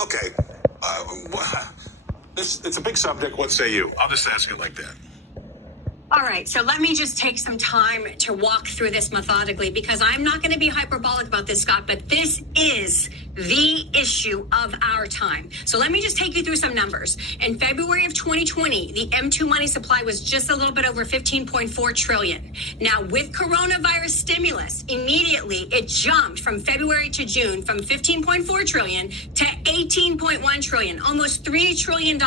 Okay. It's a big subject. What say you? I'll just ask it like that. All right, so let me just take some time to walk through this methodically, because I'm not going to be hyperbolic about this, Scott, but this is the issue of our time. So let me just take you through some numbers. In February of 2020, the M2 money supply was just a little bit over 15.4 trillion. Now, with coronavirus stimulus, immediately it jumped from February to June from 15.4 trillion to 18.1 trillion, almost $3 trillion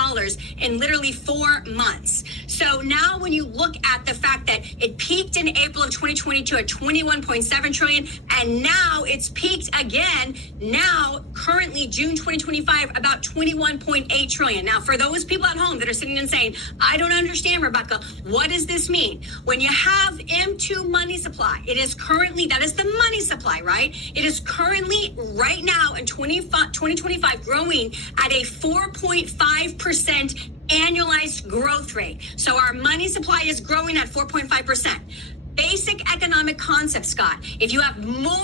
in literally 4 months. So now when you look at the fact that it peaked in April of 2022 at 21.7 trillion, and now it's peaked again, now currently June 2025, about 21.8 trillion. Now, for those people at home that are sitting and saying, I don't understand, Rebecca, what does this mean? When you have M2 money supply, it is currently, that is the money supply, right? It is currently right now in 2025 growing at a 4.5% annualized growth rate. So our money supply is growing at 4.5%. Basic economic concept, Scott. If you have more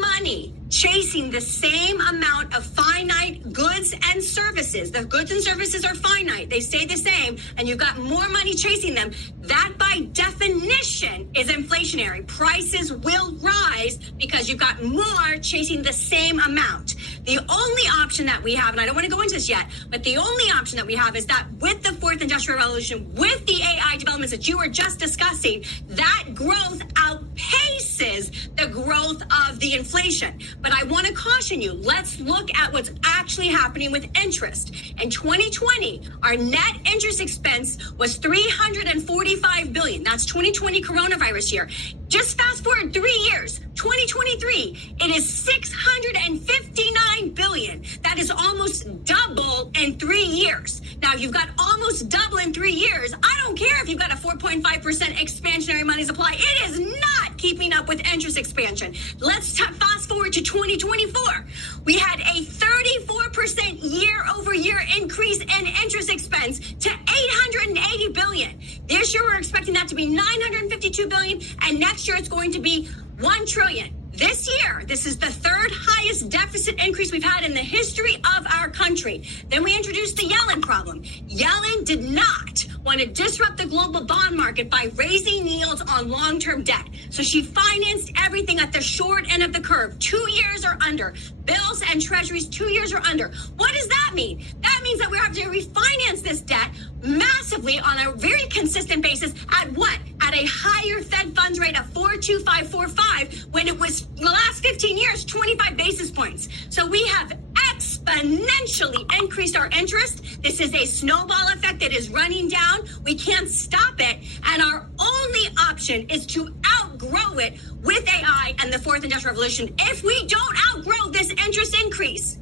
money chasing the same amount of finite goods and services, the goods and services are finite, they stay the same, and you've got more money chasing them, that by definition is inflationary. Prices will rise because you've got more chasing the same amount. The only option that we have, and I don't want to go into this yet, but the only option that we have is that with the fourth industrial revolution, with the AI developments that you were just discussing, that growth outpaces the growth of the inflation. But I want to caution you, let's look at what's actually happening with interest. In 2020, our net interest expense was $345 billion. That's 2020 coronavirus year. Just fast forward 3 years, 2023, it is $659 billion. That is almost double in 3 years. Now, you've got almost double in 3 years. I don't care if you've got a 4.5% expansionary money supply. It is not keeping up with interest expansion. Let's fast forward to 2024. We had a 34% year-over-year increase in interest expense to $880 billion. This year, we're expecting that to be $952 billion, and next year it's going to be $1 trillion. This year, this is the third highest deficit increase we've had in the history of our country. Then we introduced the Yellen problem. Yellen did not want to disrupt the global bond market by raising yields on long-term debt. So she financed everything at the short end of the curve, 2 years or under. Bills and treasuries, 2 years or under. What does that mean? That means that we have to refinance this debt massively on a very consistent basis at what? At a higher Fed funds rate of 4.2545 when it was the last 15 years, 25 basis points. So we have exponentially increased our interest. This is a snowball effect that is running down. We can't stop it. And our only option is to outgrow it with AI and the fourth industrial revolution. If we don't outgrow this interest increase,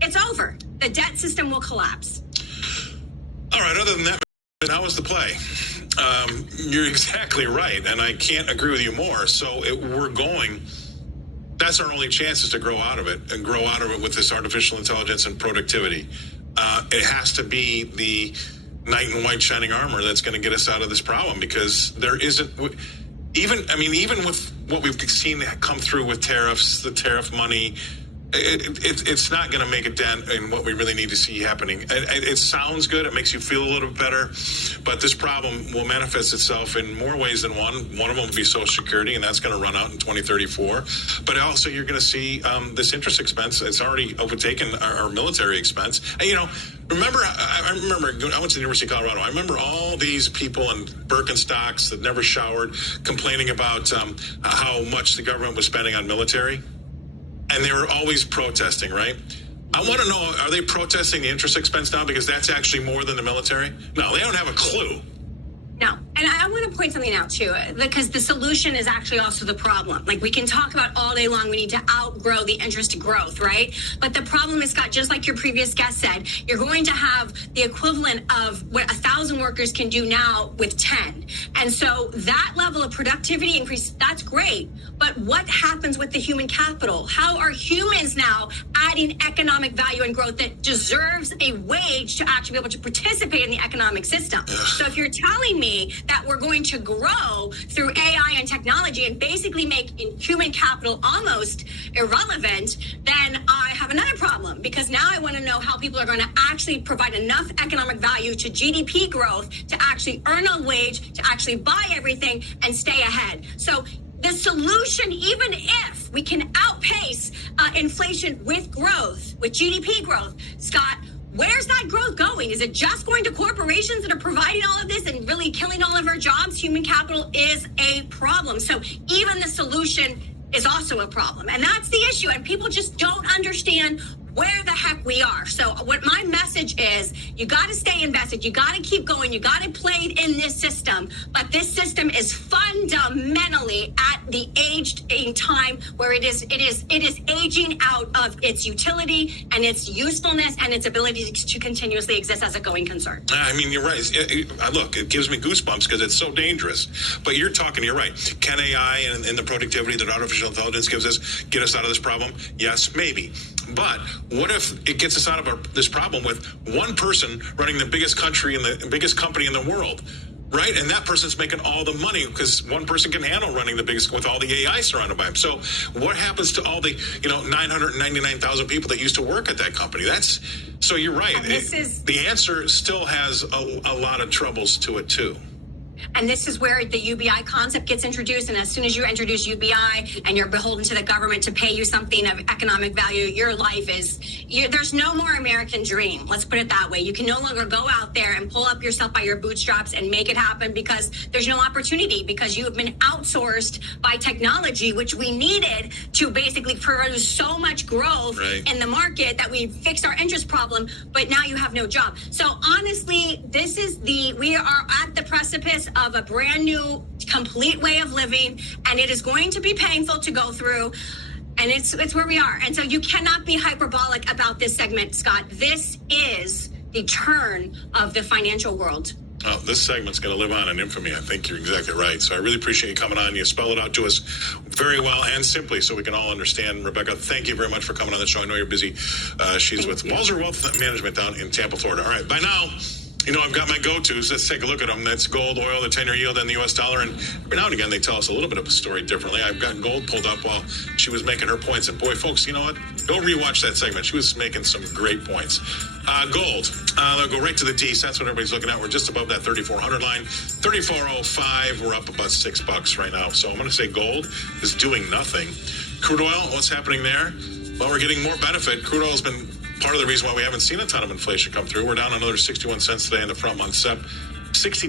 it's over. The debt system will collapse. All right, other than that, how was the play? You're exactly right, and I can't agree with you more. So that's our only chance is to grow out of it, and grow out of it with this artificial intelligence and productivity. It has to be the knight in white shining armor that's going to get us out of this problem, because there isn't, even with what we've seen come through with tariffs, the tariff money, it's not going to make a dent in what we really need to see happening. It sounds good. It makes you feel a little bit better. But this problem will manifest itself in more ways than one. One of them will be Social Security, and that's going to run out in 2034. But also you're going to see this interest expense. It's already overtaken our military expense. And, remember, I went to the University of Colorado. I remember all these people in Birkenstocks that never showered complaining about how much the government was spending on military. And they were always protesting, right? I want to know, are they protesting the interest expense now because that's actually more than the military? No, they don't have a clue. No. And I want to point something out, too, because the solution is actually also the problem. Like, we can talk about all day long, we need to outgrow the interest growth, right? But the problem is, Scott, just like your previous guest said, you're going to have the equivalent of what 1,000 workers can do now with 10. And so that level of productivity increase, that's great. But what happens with the human capital? How are humans now adding economic value and growth that deserves a wage to actually be able to participate in the economic system? So if you're telling me that we're going to grow through AI and technology and basically make human capital almost irrelevant, then I have another problem, because now I want to know how people are going to actually provide enough economic value to GDP growth to actually earn a wage, to actually buy everything and stay ahead. So the solution, even if we can outpace inflation with growth, with GDP growth, Scott, where's that growth going? Is it just going to corporations that are providing all of this and really killing all of our jobs? Human capital is a problem. So even the solution is also a problem. And that's the issue. And people just don't understand where the heck we are. So what my message is, you got to stay invested. You got to keep going. You got to play in this system. But this system is fundamentally at the aged in time where it is aging out of its utility and its usefulness and its ability to continuously exist as a going concern. I mean, you're right. Look, it gives me goosebumps because it's so dangerous. But you're right. Can AI and the productivity that artificial intelligence gives us get us out of this problem? Yes, maybe. But what if it gets us out of this problem with one person running the biggest country and the biggest company in the world, right? And that person's making all the money because one person can handle running the biggest with all the AI surrounded by him. So what happens to all the 999,000 people that used to work at that company? So you're right. The answer still has a lot of troubles to it too. And this is where the UBI concept gets introduced. And as soon as you introduce UBI and you're beholden to the government to pay you something of economic value, your life there's no more American dream. Let's put it that way. You can no longer go out there and pull up yourself by your bootstraps and make it happen because there's no opportunity, because you have been outsourced by technology, which we needed to basically produce so much growth in the market that we fixed our interest problem. But now you have no job. So honestly, we are at the precipice of a brand new, complete way of living, and it is going to be painful to go through. And it's where we are. And so you cannot be hyperbolic about this segment, Scott. This is the turn of the financial world. Oh, this segment's going to live on in infamy. I think you're exactly right. So I really appreciate you coming on. You spell it out to us very well and simply so we can all understand. Rebecca, thank you very much for coming on the show. I know you're busy. She's with Walzer Wealth Management down in Tampa, Florida. All right, by now, I've got my go-tos. Let's take a look at them. That's gold, oil, the 10-year yield, and the U.S. dollar. And every now and again, they tell us a little bit of a story differently. I've got gold pulled up while she was making her points. And boy, folks, you know what? Go rewatch that segment. She was making some great points. Gold. They'll go right to the D's. That's what everybody's looking at. We're just above that 3,400 line. 3,405. We're up about $6 right now. So I'm going to say gold is doing nothing. Crude oil, what's happening there? Well, we're getting more benefit. Crude oil has been part of the reason why we haven't seen a ton of inflation come through. We're down another 61 cents today in the front month SEP. 60